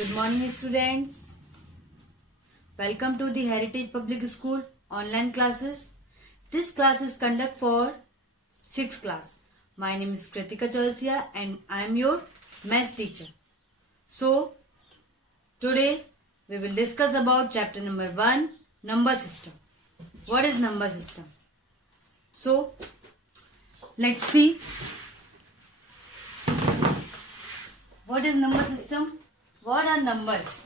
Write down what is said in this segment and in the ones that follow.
Good morning students. Welcome to the Heritage Public School online classes. This class is conducted for 6th class. My name is Kritika Chaurasia and I am your maths teacher. So today we will discuss about chapter number 1, number system. What is number system? So let's see. What is number system? What are numbers?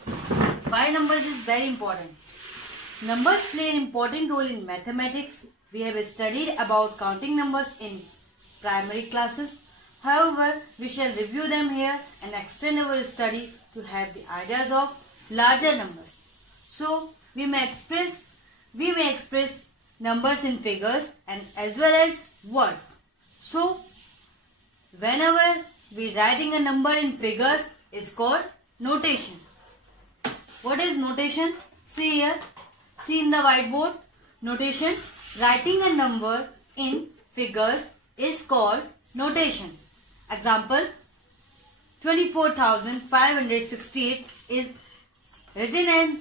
Why numbers is very important. Numbers play an important role in mathematics. We have studied about counting numbers in primary classes. However, we shall review them here and extend our study to have the ideas of larger numbers. So, we may express numbers in figures and as well as words. So, whenever we writing a number in figures is called notation. What is notation? See here. See in the whiteboard. Notation. Writing a number in figures is called notation. Example. 24,568 is written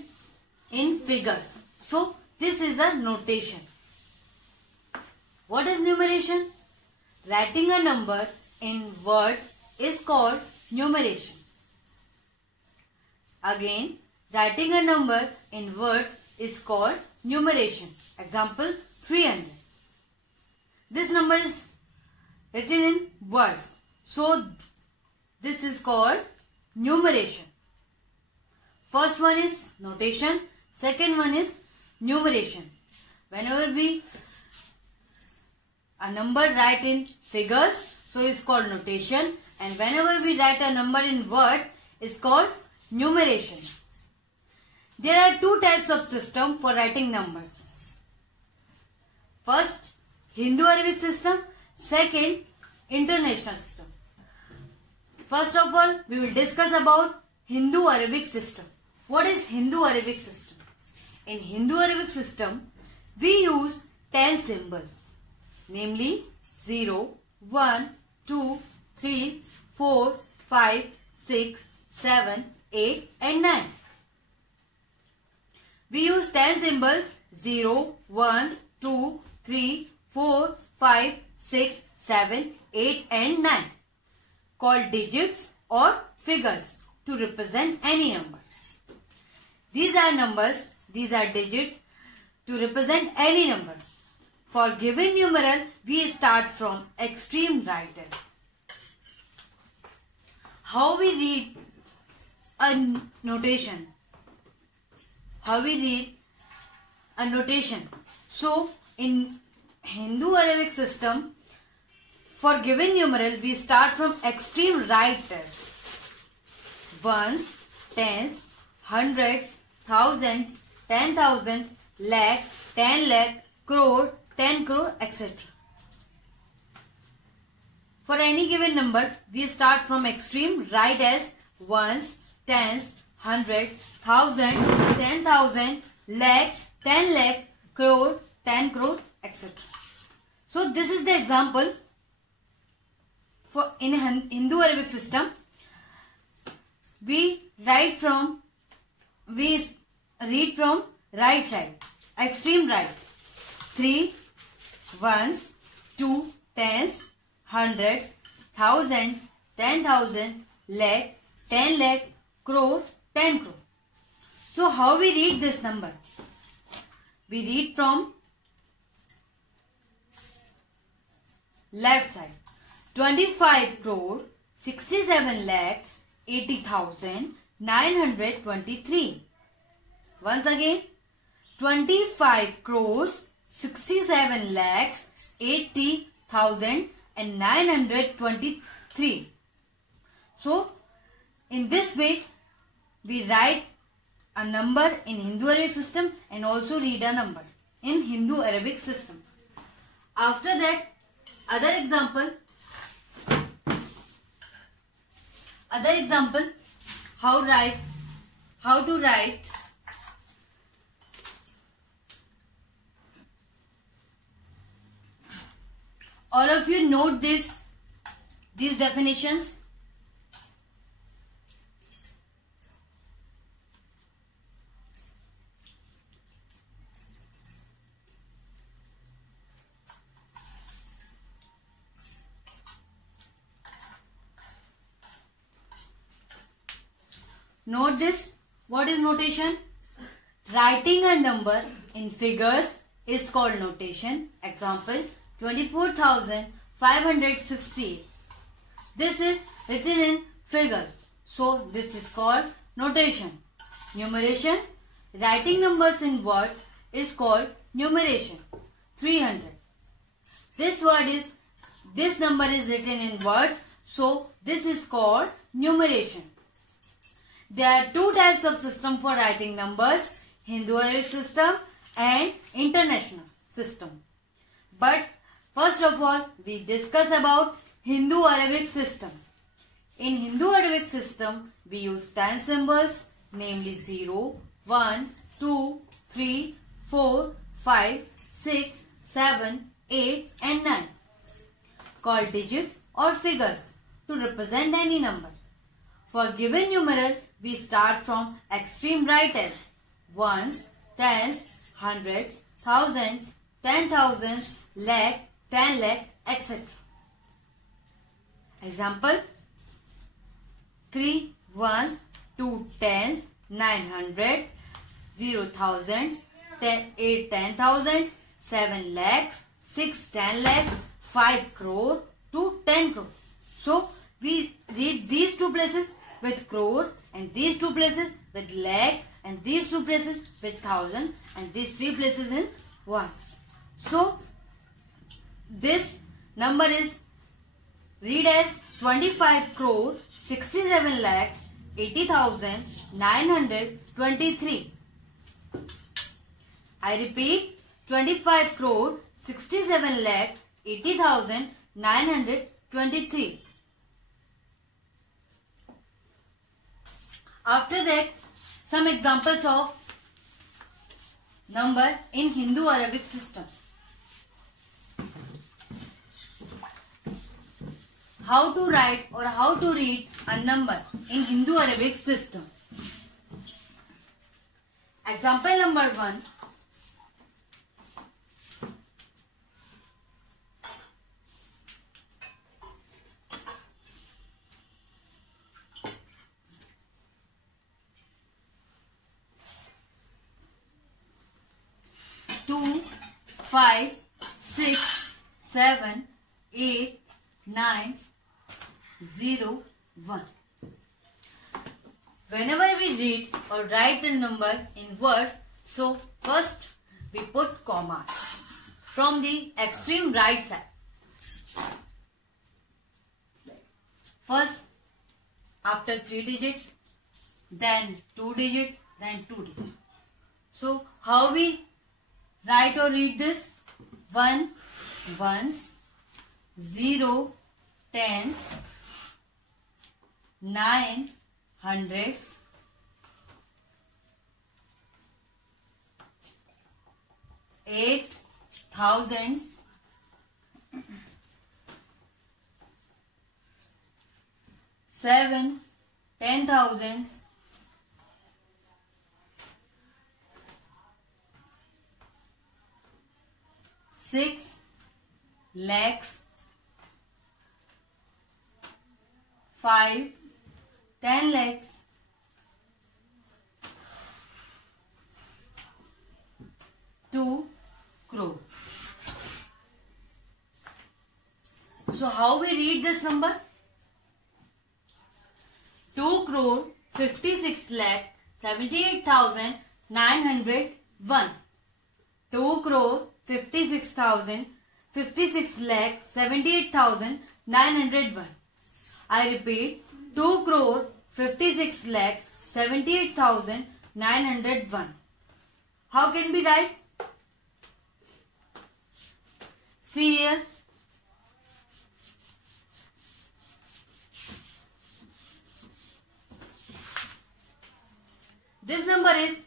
in figures. So, this is a notation. What is numeration? Writing a number in words is called numeration. Again, writing a number in words is called numeration. Example 300. This number is written in words. So, this is called numeration. First one is notation. Second one is numeration. Whenever a number write in figures, so it's called notation. And whenever we write a number in word, it's called numeration. There are two types of system for writing numbers. First, Hindu-Arabic system. Second, international system. First of all, we will discuss about Hindu-Arabic system. What is Hindu-Arabic system? In Hindu-Arabic system, we use 10 symbols. Namely, 0, 1, 2, 3, 4, 5, 6, 7, 8 and 9. We use 10 symbols 0, 1, 2, 3, 4, 5, 6, 7, 8 and 9 called digits or figures to represent any number. These are numbers, these are digits to represent any number. For given numeral, we start from extreme righters. How we read a notation? How we read a notation? So, in Hindu-Arabic system, for given numeral, we start from extreme righters. Ones, tens, hundreds, thousands, 10,000, lakh, 10 lakh, crore, 10 crore, etc. For any given number, we start from extreme right as ones, tens, hundreds, thousand, 10,000, lakh, 10 lakh, crore, 10 crore, etc. So this is the example for in Hindu-Arabic system. We read from right side, extreme right. 3 ones, 2 tens, hundreds, thousands, 10,000, lakh, 10 lakh, crore, 10 crore. So how we read this number? We read from left side. 25 crore, 67 lakhs, 80,000, 923. Once again, 25 crores, 67 lakhs, 80,000 and 923. So, in this way, we write a number in Hindu-Arabic system and also read a number in Hindu-Arabic system. After that, other example, how to write all of you note these definitions. Note this. What is notation? Writing a number in figures is called notation. Example, 24,568. This is written in figures. So this is called notation. Numeration. Writing numbers in words is called numeration. 300. This number is written in words. So this is called numeration. There are two types of system for writing numbers. Hindu-Arabic system and international system. But first of all, we discuss about Hindu-Arabic system. In Hindu-Arabic system, we use 10 symbols, namely 0, 1, 2, 3, 4, 5, 6, 7, 8 and 9. Called digits or figures to represent any number. For given numeral, we start from extreme right as ones, tens, hundreds, thousands, 10,000s, lakh, 10 lakh, etc. Example, 3 ones, 2 tens, 9 hundreds, 0 thousands, 8 10,000, 7 lakhs, 6 10 lakhs, 5 crore to 10 crore. So we read these two places with crore and these two places with lakh and these two places with thousand and these three places in ones. So this number is read as 25 crore 67 lakhs 80,923. I repeat, 25 crore 67 lakh 80,923. After that, some examples of number in Hindu-Arabic system. How to write or how to read a number in Hindu-Arabic system. Example number 1. Two, 5, 6, 7, 8, 9, 0, 1. Whenever we read or write a number in word, so first we put comma from the extreme right side. First after 3 digits, then 2 digits, then 2 digits. So how we write or read this? 1 ones, 0 tens, 9 hundreds, 8 thousands, 7 10,000s, 6 lakhs, 5 10 lakhs, 2 crore. So how we read this number? 2 crore 56 lakh 78,901. 2 crore 56 lakh 78,901. I repeat, 2 crore 56 lakh 78,901. How can we write? See here. This number is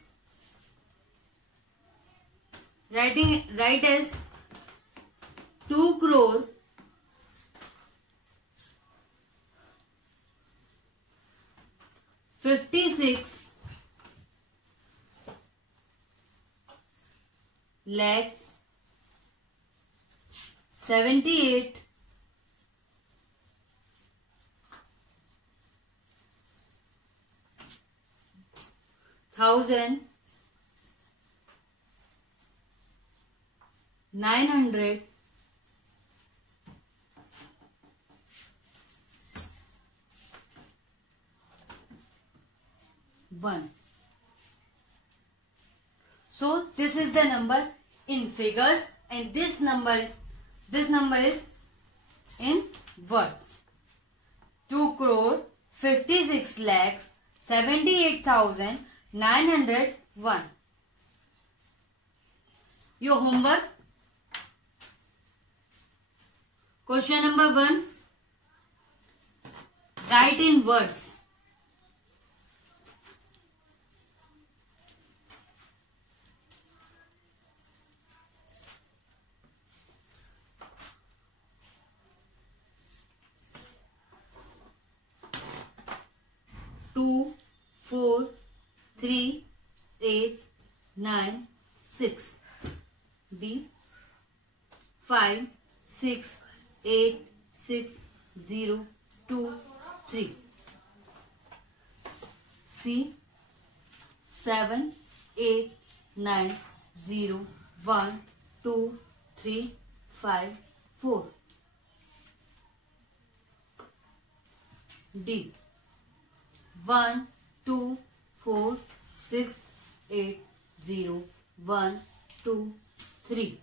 write as 2 crore 56 lakhs 78 thousand 900 1. So this is the number in figures, and this number is in words. 2,56,78,901. Your homework. Question number 1. Write in words. Two, 4, 3, 8, 9, 6. B. 5, 6, 8, 6, 0, 2, 3. C. 7, 8, 9, 0, 1, 2, 3, 5, 4. D. 1, 2, 4, 6, 8, 0, 1, 2, 3.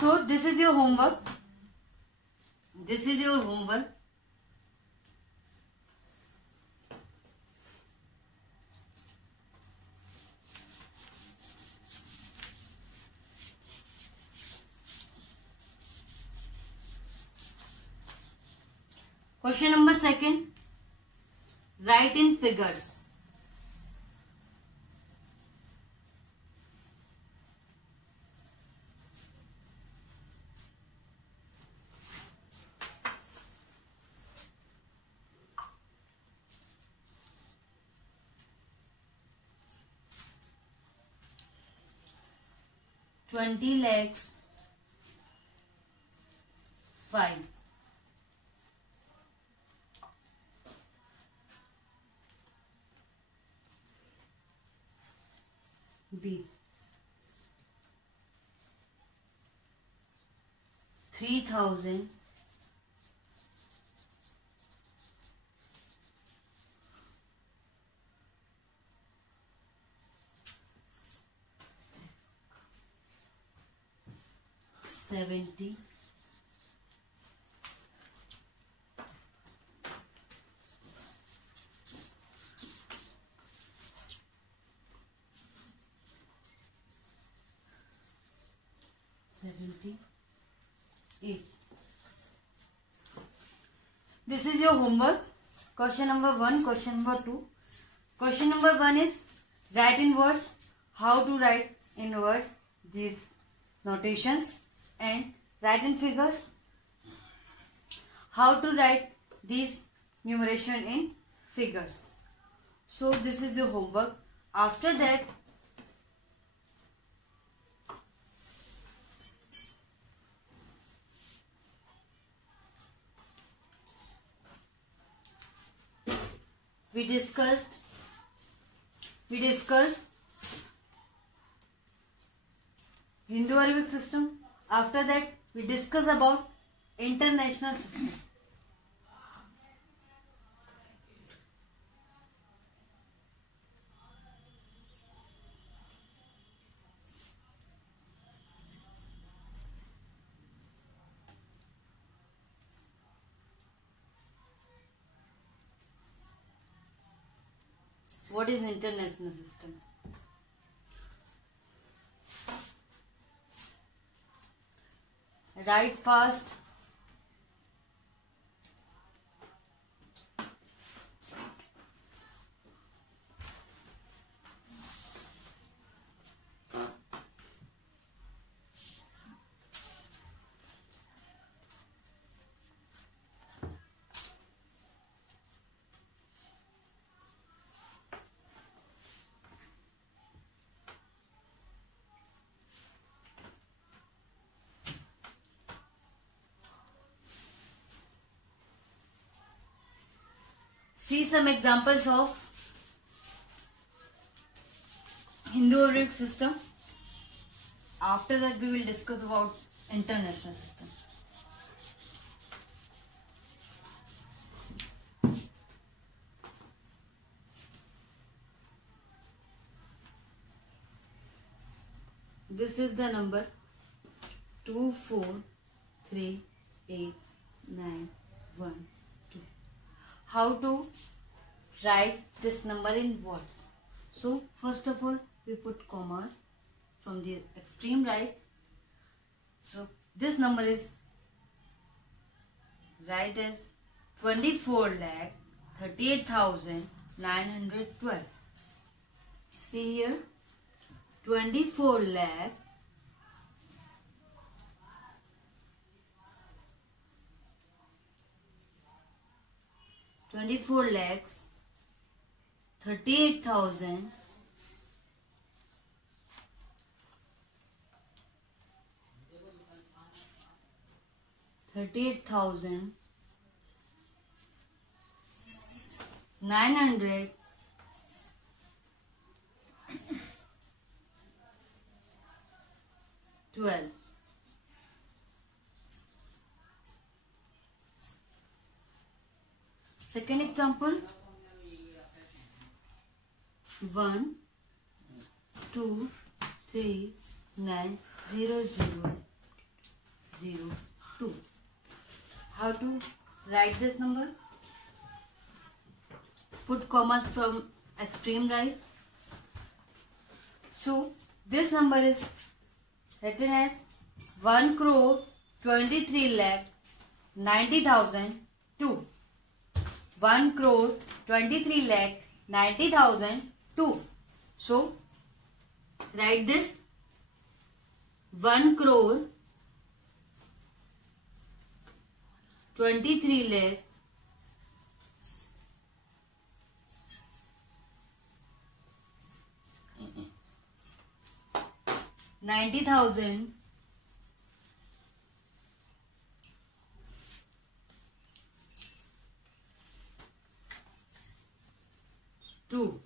So this is your homework. This is your homework. Question number 2. Write in figures. $20 lakhs 5. B. 3,000 70 78. This is your homework. Question number 1, question number 2. Question number 1 is write in words. How to write in words these notations, and write in figures. How to write these numeration in figures. So this is your homework. After that, we discussed Hindu-Arabic system. After that, we discuss about international system. What is international system? Write fast. see some examples of Hindu-Arabic system. After that, we will discuss about international system. This is the number 2438912. How to write this number in words? So first of all, we put commas from the extreme right. So this number is right as 24,38,912. See here, 24 lakh 24 lakhs 38,000 912. Second example, 1 2 3 9 0 0 0 2. How to write this number? Put commas from extreme right. So this number is written as 1,23,90,002. 1,23,90,002. So write this 1,23,00,000 90,000 2.